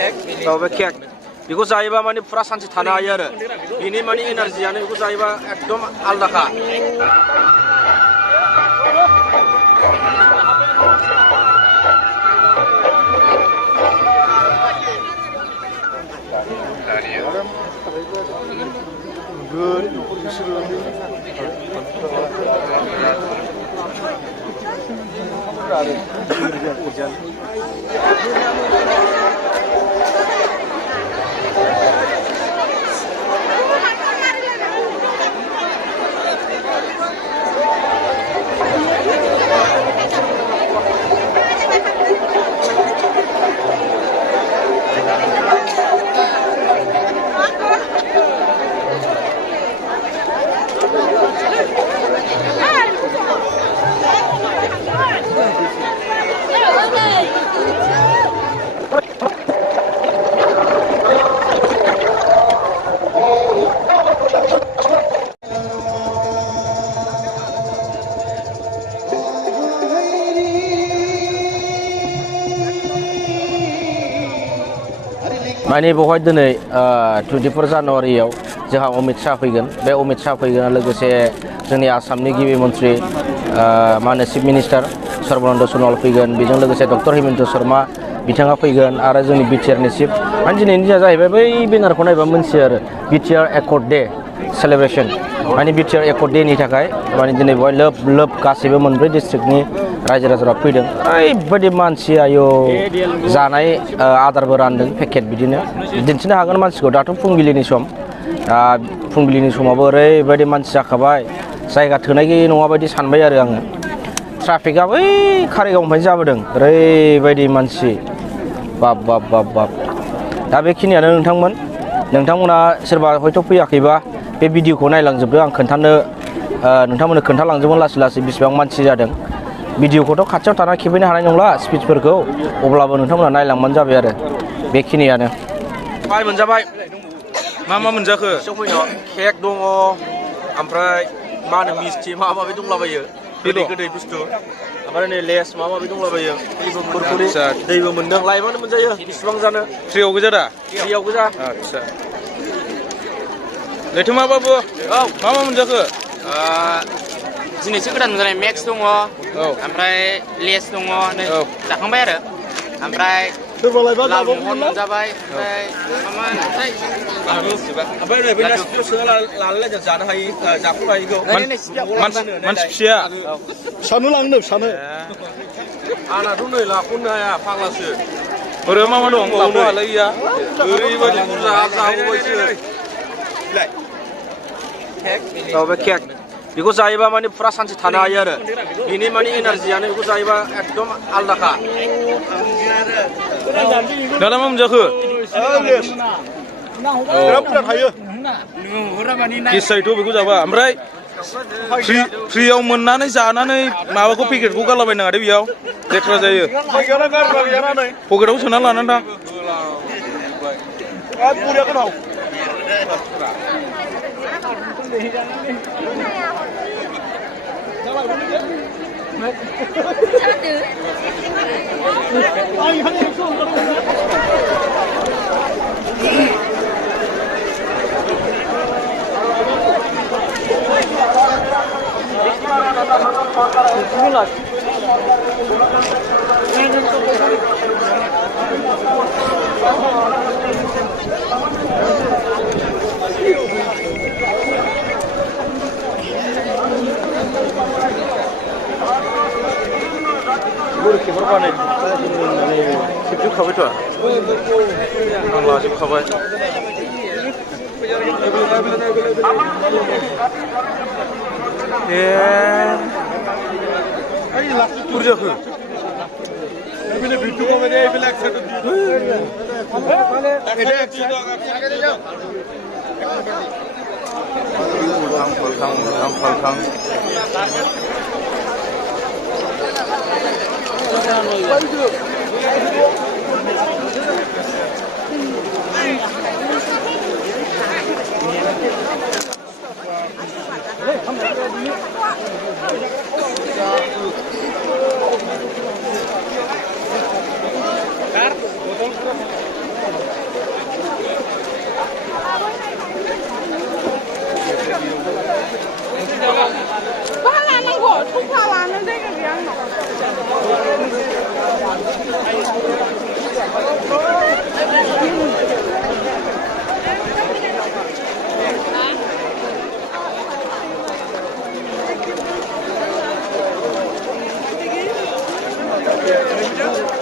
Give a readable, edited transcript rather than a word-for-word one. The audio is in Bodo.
बे केक बेखौ जायोबा माने फुरा सानसे थानो हायो आरो बिनि माने एनार्जियानो बेखौ जायोबा एकदम आलदाखा। माने बेवहाय दिनै 24 जानुवारियाव जोंहा अमित शाह फैगोन। बे अमित शाह फैगोन लोगोसे जोंनि आसामनि गिबि मन्थ्रि मा होनो चिफ मिनिस्टार सर्बानन्द सन'वाल फैगोन। बेजों लोगोसे डक्टर हिमन्त शर्मा बिथाङा फैगोन आरो जोंनि बिटिआरनि चिफ। माने दिनैनि दिना जाहैबाय बै बेनारखौ नायबा मोनथियो आरो बिटिआर एकर्ड डे सेलेब्रेसन। माने बिटिआर एकर्ड डेनि थाखाय माने दिनै बेवहाय लोब लोब गासैबो मोनब्रै डिस्ट्रिक्टनि रायजो राजाफ्रा फैदों। ओरैबायदि मानसि आयौ जानाय आदारबो रानदों पेकेट बिदिनो दिन्थिनो हागोन मानसिखौ। दाथ' फुंबिलिनि सम, फुंबिलिनि समावबो ओरैबायदि मानसि जाखाबाय जायगा थोनाय गैयै नङा बायदि सानबाय आरो आङो। ट्राफिकआ बै कारिगावनिफ्रायनो जाबोदों ओरैबायदि मानसि बाब बाब बाब बाब। दा बेखिनियानो नोंथांमोना सोरबा हयथ' फैयाखैबा बे भिडिअखौ नायलांजोबदो। आं नोंथांमोननो खोन्थालांजोबगोन लासै लासै बेसेबां मानसि जादों। भिडिअखौथ' खाथियाव थाना खेबैनो हानाय नंला स्पिचफोरखौ, अब्लाबो नोंथांमोना नायलांबानो जाबाय आरो बेखिनियानो। बाय मोनजाबाय मा मोनजाखो? केक दङ ओमफ्राय मा होनो मिस्थि माबा माबि दंलाबायो गोदै गोदै बुस्थु। ओमफ्राय नै लेस माबा माबि दंलाबायो कुरकुरि दैबो मोनदों। लाइबानो मोनजायो बेसेबां जानो। फ्रियाव गोजा दा? फ्रियाव गोजा। आदसा लैथोमा बाबु मा मोनजाखो? दिनैसो गोदान मोनजानाय मेक्स दङ ओमफ्राय लेस दङ नै जाखांबाय आरो ओमफ्राय लाल महन मोनजाबाय ओमफ्राय नै बे नासिखौ सोना लालायलायदों जानो हायो जाख'नो हायिखौ मानसि फिसाया फिसानो लांनो फिसानो आंनाथ' नै लाख'नो हाया फाग्लासो। ओरै मा दं लाख'नो हालाय गैया ओरैबायदि बुरजा जाबावबायसो। बे केक बेखौ जायोबा माने फुरा सानसे थानो हायो आरो बिनि माने एनार्जियानो बेखौ जायोबा एकदम आलदाखा। दाना मा मोनजाखो? गेस जायोथ' बेखौ जाबा। ओमफ्राय फ्रियाव मोननानै जानानै माबाखौ पेकेटखौ गारलाबाय नाङा दे, बेयाव लेथ्रा जायो। पकेटाव सोना लानानै थां। खेबरबानो खेबजोबखाबायथ' आं लाजोबखाबाय। बुरजाखो Thank you.